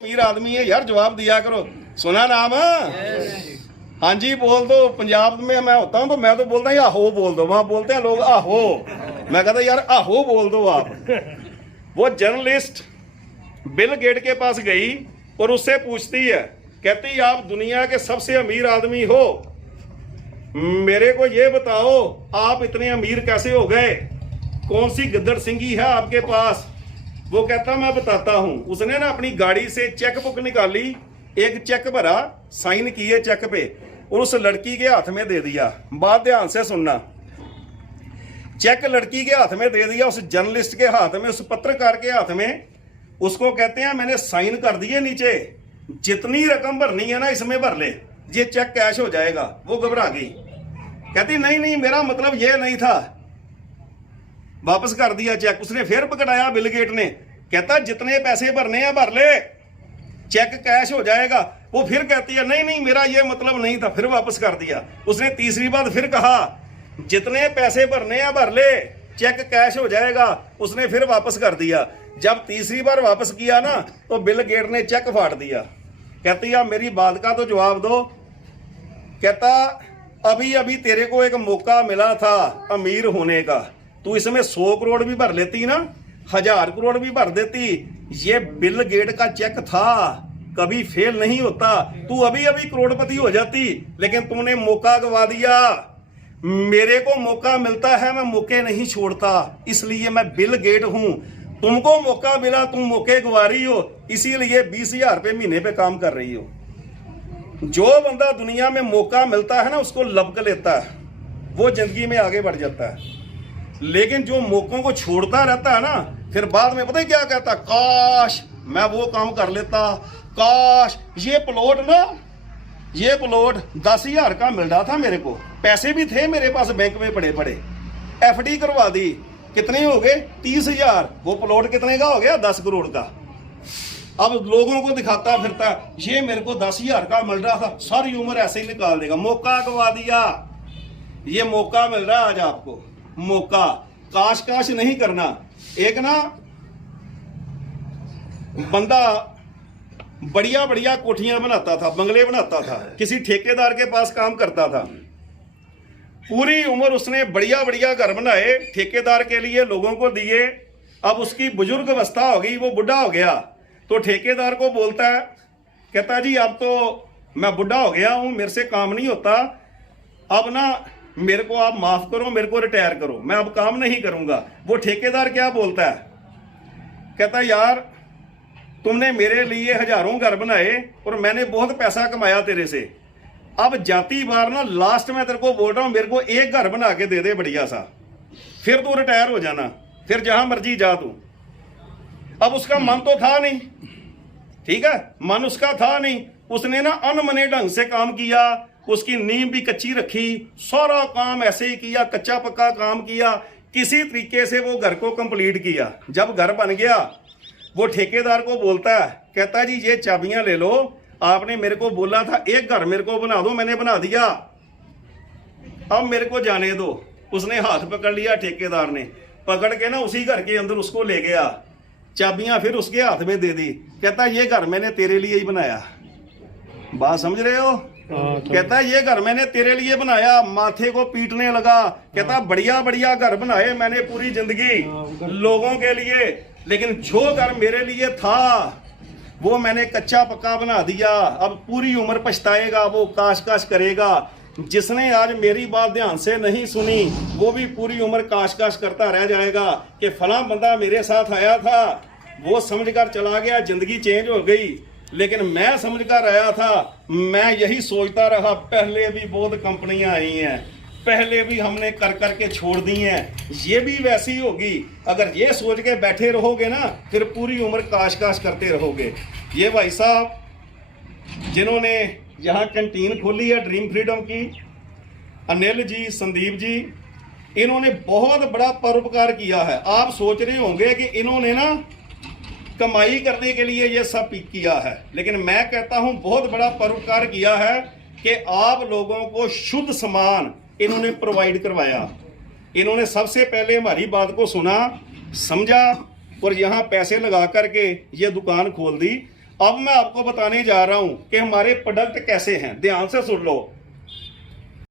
अमीर आदमी है यार, जवाब दिया करो। सुना नाम? हाँ जी बोल दो। पंजाब में मैं होता हूँ तो मैं तो बोलता हूँ आहो बोल दो, वहां बोलते हैं लोग आहो, मैं कहता यार आहो बोल दो आप। वो जर्नलिस्ट बिल गेट के पास गई और उससे पूछती है, कहती आप दुनिया के सबसे अमीर आदमी हो, मेरे को ये बताओ आप इतने अमीर कैसे हो गए, कौन सी गद्दड़ सिंगी है आपके पास? वो कहता मैं बताता हूं। उसने ना अपनी गाड़ी से चेक बुक निकाली, एक चेक भरा, साइन किए चेक पे और उस लड़की के हाथ में दे दिया। बात ध्यान से सुनना, चेक लड़की के हाथ में दे दिया, उस जर्नलिस्ट के हाथ में, उस पत्रकार के हाथ में। उसको कहते हैं मैंने साइन कर दिए, नीचे जितनी रकम भरनी है ना इसमें भर ले, ये चेक कैश हो जाएगा। वो घबरा गई, कहती नहीं नहीं मेरा मतलब ये नहीं था, वापस कर दिया चेक। उसने फिर पकड़ाया बिल गेट ने, कहता जितने पैसे भरने हैं भर ले, चेक कैश हो जाएगा। वो फिर कहती है नहीं नहीं मेरा ये मतलब नहीं था, फिर वापस कर दिया। उसने तीसरी बार फिर कहा जितने पैसे भरने हैं भर ले, चेक कैश हो जाएगा। उसने फिर वापस कर दिया। जब तीसरी बार वापस किया ना तो बिल गेट ने चेक फाड़ दिया। कहती है मेरी बात का तो जवाब दो। कहता अभी अभी तेरे को एक मौका मिला था अमीर होने का, तू इसमें 100 करोड़ भी भर लेती ना, 1000 करोड़ भी भर देती, ये बिल गेट का चेक था, कभी फेल नहीं होता, तू अभी अभी करोड़पति हो जाती, लेकिन तुमने मौका गवा दिया। मेरे को मौका मिलता है, मैं मौके नहीं छोड़ता, इसलिए मैं बिल गेट हूं। तुमको मौका मिला, तुम मौके गवा रही हो, इसीलिए 20,000 रुपये महीने पे काम कर रही हो। जो बंदा दुनिया में मौका मिलता है ना उसको लपक लेता है, वो जिंदगी में आगे बढ़ जाता है। लेकिन जो मौकों को छोड़ता रहता है ना, फिर बाद में पता है क्या कहता, काश मैं वो काम कर लेता, काश ये प्लॉट ना, ये प्लॉट 10,000 का मिल रहा था, मेरे को पैसे भी थे मेरे पास बैंक में पड़े पड़े, एफडी करवा दी, कितने हो गए 30,000, वो प्लॉट कितने का हो गया 10 करोड़ का। अब लोगों को दिखाता फिरता ये मेरे को 10,000 का मिल रहा था, सारी उम्र ऐसे ही निकाल देगा, मौका गवा दिया। ये मौका मिल रहा है आज आपको, मौका। काश काश नहीं करना। एक ना बंदा बढ़िया बढ़िया कोठियां बनाता था, बंगले बनाता था, किसी ठेकेदार के पास काम करता था। पूरी उम्र उसने बढ़िया बढ़िया घर बनाए, ठेकेदार के लिए लोगों को दिए। अब उसकी बुजुर्ग अवस्था हो गई, वो बुढ़ा हो गया, तो ठेकेदार को बोलता है, कहता जी अब तो मैं बुढ़ा हो गया हूं, मेरे से काम नहीं होता, अब ना मेरे को आप माफ करो, मेरे को रिटायर करो, मैं अब काम नहीं करूंगा। वो ठेकेदार क्या बोलता है, कहता यार तुमने मेरे लिए हजारों घर बनाए और मैंने बहुत पैसा कमाया तेरे से, अब जाती बार ना लास्ट में तेरे को बोल रहा हूं, मेरे को एक घर बना के दे दे बढ़िया सा, फिर तू रिटायर हो जाना, फिर जहां मर्जी जा तू। अब उसका मन तो था नहीं, ठीक है, मन उसका था नहीं, उसने ना अनमने ढंग से काम किया, उसकी नींव भी कच्ची रखी, सारा काम ऐसे ही किया, कच्चा पक्का काम किया, किसी तरीके से वो घर को कंप्लीट किया। जब घर बन गया वो ठेकेदार को बोलता है, कहता जी ये चाबियां ले लो, आपने मेरे को बोला था एक घर मेरे को बना दो, मैंने बना दिया, अब मेरे को जाने दो। उसने हाथ पकड़ लिया, ठेकेदार ने पकड़ के ना उसी घर के अंदर उसको ले गया, चाबियां फिर उसके हाथ में दे दी, कहता ये घर मैंने तेरे लिए ही बनाया। बात समझ रहे हो? कहता ये घर मैंने तेरे लिए बनाया। माथे को पीटने लगा, कहता बढ़िया बढ़िया घर बनाए मैंने पूरी जिंदगी लोगों के लिए, लेकिन जो घर मेरे लिए था वो मैंने कच्चा पक्का बना दिया, अब पूरी उम्र पछताएगा, वो काश काश करेगा। जिसने आज मेरी बात ध्यान से नहीं सुनी वो भी पूरी उम्र काश काश करता रह जाएगा कि फला बंदा मेरे साथ आया था, वो समझकर चला गया, जिंदगी चेंज हो गई, लेकिन मैं समझकर आया था, मैं यही सोचता रहा, पहले भी बहुत कंपनियां आई हैं, पहले भी हमने कर करके छोड़ दी हैं, ये भी वैसी होगी। अगर ये सोच के बैठे रहोगे ना फिर पूरी उम्र काश काश करते रहोगे। ये भाई साहब जिन्होंने यहाँ कैंटीन खोली है ड्रीम फ्रीडम की, अनिल जी, संदीप जी, इन्होंने बहुत बड़ा परोपकार किया है। आप सोच रहे होंगे कि इन्होंने ना कमाई करने के लिए ये सब किया है, लेकिन मैं कहता हूं बहुत बड़ा परोपकार किया है कि आप लोगों को शुद्ध सामान इन्होंने प्रोवाइड करवाया। इन्होंने सबसे पहले हमारी बात को सुना, समझा और यहाँ पैसे लगा करके ये दुकान खोल दी। अब मैं आपको बताने जा रहा हूं कि हमारे प्रोडक्ट कैसे हैं, ध्यान से सुन लो।